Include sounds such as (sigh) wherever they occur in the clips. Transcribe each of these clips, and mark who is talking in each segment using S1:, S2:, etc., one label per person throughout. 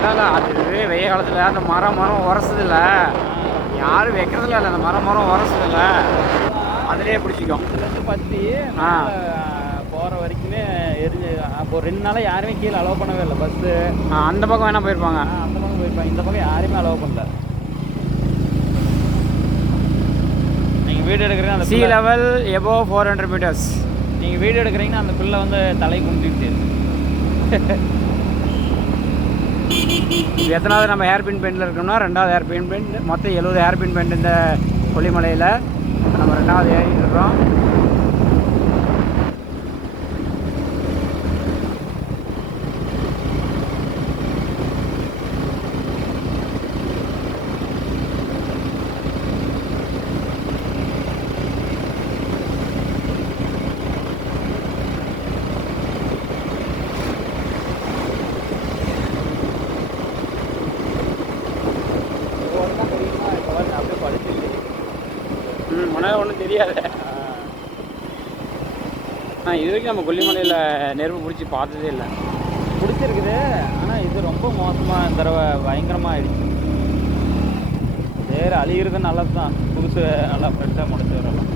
S1: இல்லை அது வெய்ய காலத்தில் அந்த மரம் மரம் உரசுதில்ல. யாரும் வைக்கிறதில்ல இல்லை அந்த மரம் மரம் உரசுதில்ல. அதுலேயே பிடிச்சிக்கும்.
S2: பற்றி
S1: ஆ.
S2: போகிற வரைக்குமே எரிஞ்சு அப்போ ரெண்டு நாளாக யாருமே கீழே அலோவ் பண்ணவே இல்லை பஸ்ஸு
S1: அந்த பக்கம் வேணா போயிருப்பாங்க.
S2: அந்த பக்கம் போயிருப்பாங்க. இந்த பக்கம் யாருமே அலோவ் பண்ணல. நீங்கள் வீடு எடுக்கிறீங்க அந்த
S1: sea level above four hundred metres
S2: நீங்கள் வீடியோ எடுக்கிறீங்கன்னா அந்த பிள்ளை வந்து தலை கும்பிட்டு
S1: எத்தனாவது நம்ம ஹேர்பின் பெயிண்டில் இருக்கோம்னா ரெண்டாவது ஹேர்பின் பெயிண்ட் மொத்தம் எழுபது ஹேர்பின் பெயிண்ட் இந்த கொல்லிமலையில். நம்ம ரெண்டாவது ஏறிட்டு முன்னாடி ஒன்றும் தெரியாது. ஆ இது வரைக்கும் நம்ம கொல்லிமலையில் நெருப்பு பிடிச்சி பார்த்ததே இல்லை.
S2: பிடிச்சிருக்குது. ஆனால் இது ரொம்ப மோசமாக இந்த தடவை பயங்கரமாக ஆயிடுச்சு. சரி அழிகிறது நல்லது தான் புதுசு நல்லா ஃப்ரெஷ்ஷாக முடிச்சு வரலாம்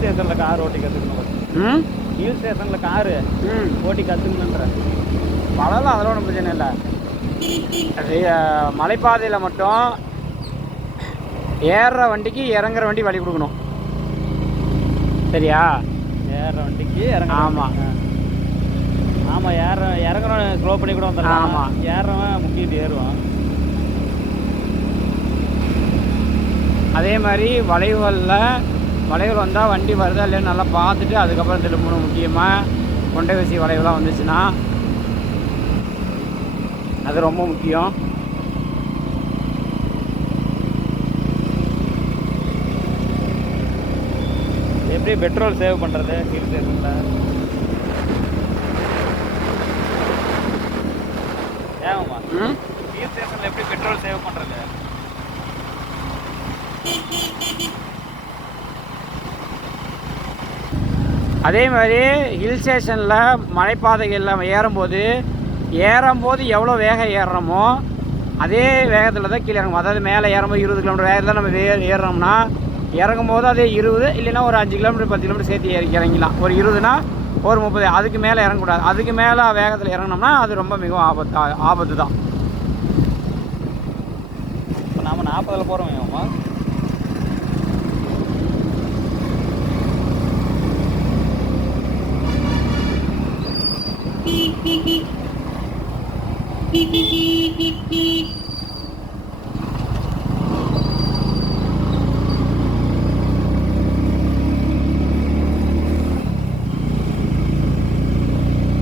S2: ஹில் ஸ்டேஷனில் கார் ஓட்டி கற்றுக்கணும் ஹில் ஸ்டேஷனில் காரு ஓட்டி கற்றுக்கணுன்ற
S1: பழலாம் அதெல்லாம் ஒன்றும் பிரச்சனை இல்லை. மலைப்பாதையில் மட்டும் ஏறுற வண்டிக்கு இறங்குற வண்டி வழி கொடுக்கணும். சரியா?
S2: ஏற வண்டிக்கு இறங்க
S1: ஆமா.
S2: ஆமாம் ஏற இறங்குறவன் ஸ்லோ பண்ணி கூட வந்துடலாம்.
S1: ஆமா.
S2: ஏறுறவன் முக்கிட்டு ஏறுவான்
S1: அதே மாதிரி வளைவுகளில் வளைவுகள் வந்தால் வண்டி வருதா இல்லையா நல்லா பார்த்துட்டு அதுக்கப்புறம் திரும்பணும். முக்கியமாக கொண்டை வசி வளைவுலாம் வந்துச்சுன்னா அது ரொம்ப முக்கியம்.
S2: எப்படி பெட்ரோல் சேவ் பண்ணுறது ஹில் ஸ்டேஷனில் ஏமாம்மா
S1: ம்?
S2: ஹில் ஸ்டேஷனில் எப்படி பெட்ரோல் சேவ் பண்ணுறது
S1: அதே மாதிரி ஹில் ஸ்டேஷனில் மலைப்பாதைகளில் ஏறும்போது ஏறும்போது எவ்வளோ வேகம் ஏறுறோமோ அதே வேகத்தில் தான் கீழே இறங்கும் அதாவது மேலே ஏறும்போது இருபது கிலோமீட்டர் வேகத்தில் நம்ம வே ஏறுறோம்னா இறங்கும் போது அதே இருபது இல்லைன்னா ஒரு அஞ்சு கிலோமீட்டர் பத்து கிலோமீட்டர் சேர்த்து ஏறி இறங்கிலாம் ஒரு இருபதுனா ஒரு முப்பது. அதுக்கு மேலே இறங்கக்கூடாது. அதுக்கு மேலே வேகத்தில் இறங்கினோம்னா அது ரொம்ப மிகவும் ஆபத்தாக ஆபத்து தான்
S2: இப்போ நாம் நாற்பதில் போகிறோம்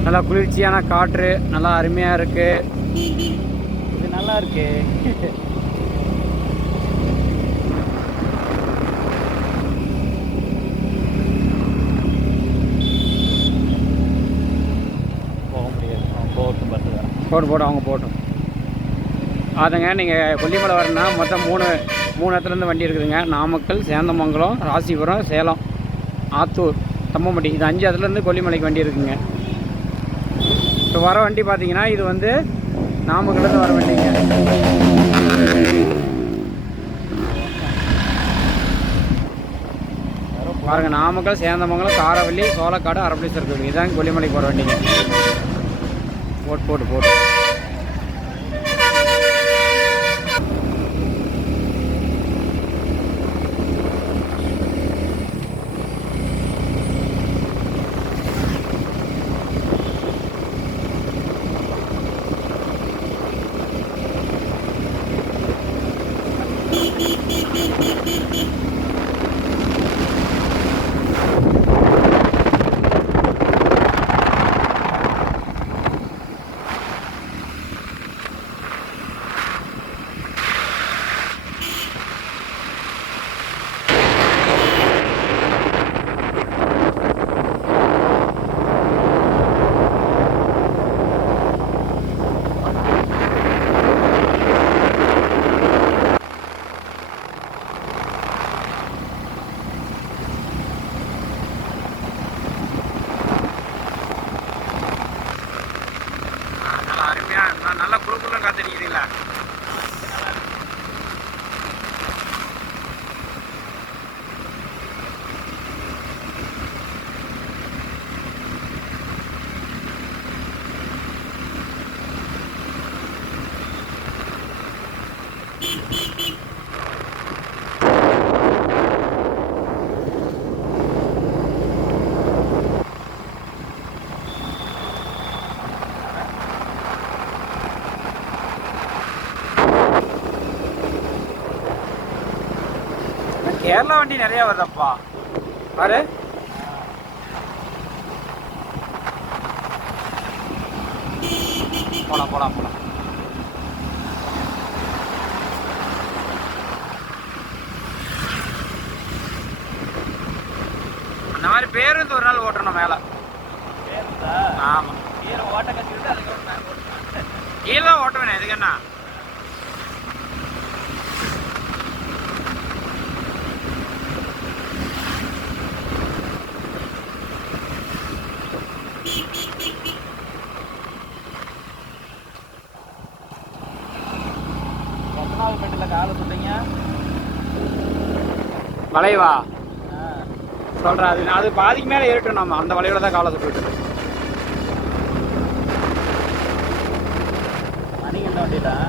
S1: நல்லா குளிர்ச்சியான காற்று நல்லா அருமையாக இருக்குது
S2: இது நல்லா இருக்குது (laughs)
S1: போட்டு போட்டு அவங்க போட்டோம். அதுங்க நீங்கள் கொல்லிமலை வரணும்னா மொத்தம் மூணு மூணு இடத்துலேருந்து வண்டி இருக்குதுங்க. நாமக்கல் சேந்தமங்கலம் ராசிபுரம் சேலம் ஆத்தூர் தம்மம்பட்டி. இது அஞ்சு இடத்துலேருந்து கொல்லிமலைக்கு வண்டி இருக்குங்க. இப்போ வர வண்டி பார்த்தீங்கன்னா இது வந்து நாமக்கல்லேருந்து வர வண்டிங்க. பாருங்கள் நாமக்கல் சேந்தமங்கலம் காரவள்ளி சோளக்காடு அரப்பளீஸ்வரர் கோவில் இதாங்க கொல்லிமலைக்கு போகிற வண்டிங்க. போட்டு போட்டு போட்டு நல்லா குழுக்குள்ள காத்திருக்கிறீங்களா கேரளா வண்டி நிறைய வருதப்பா. பாரு. போலாம் போலாம் போலாம். அந்த மாதிரி பேருந்து ஒரு நாள் ஓட்டணும் மேல.
S2: பேருந்தா?
S1: ஆமா.
S2: கீழே ஓட்ட கட்டிட்டு அதுக்கப்புறம்
S1: கீழே ஓட்ட வேணாம். எதுக்கு என்ன
S2: கொத்தனாவு பெட்டில் காலை சுட்டீங்க
S1: வளைவா?
S2: ஆ.
S1: சொல்றேன் அது அது பாதிக்கு மேலே ஏறிட்டோம் நம்ம. அந்த வளைவுல தான் காலத்தை போயிட்டு
S2: மணிகண்ட வண்டியில்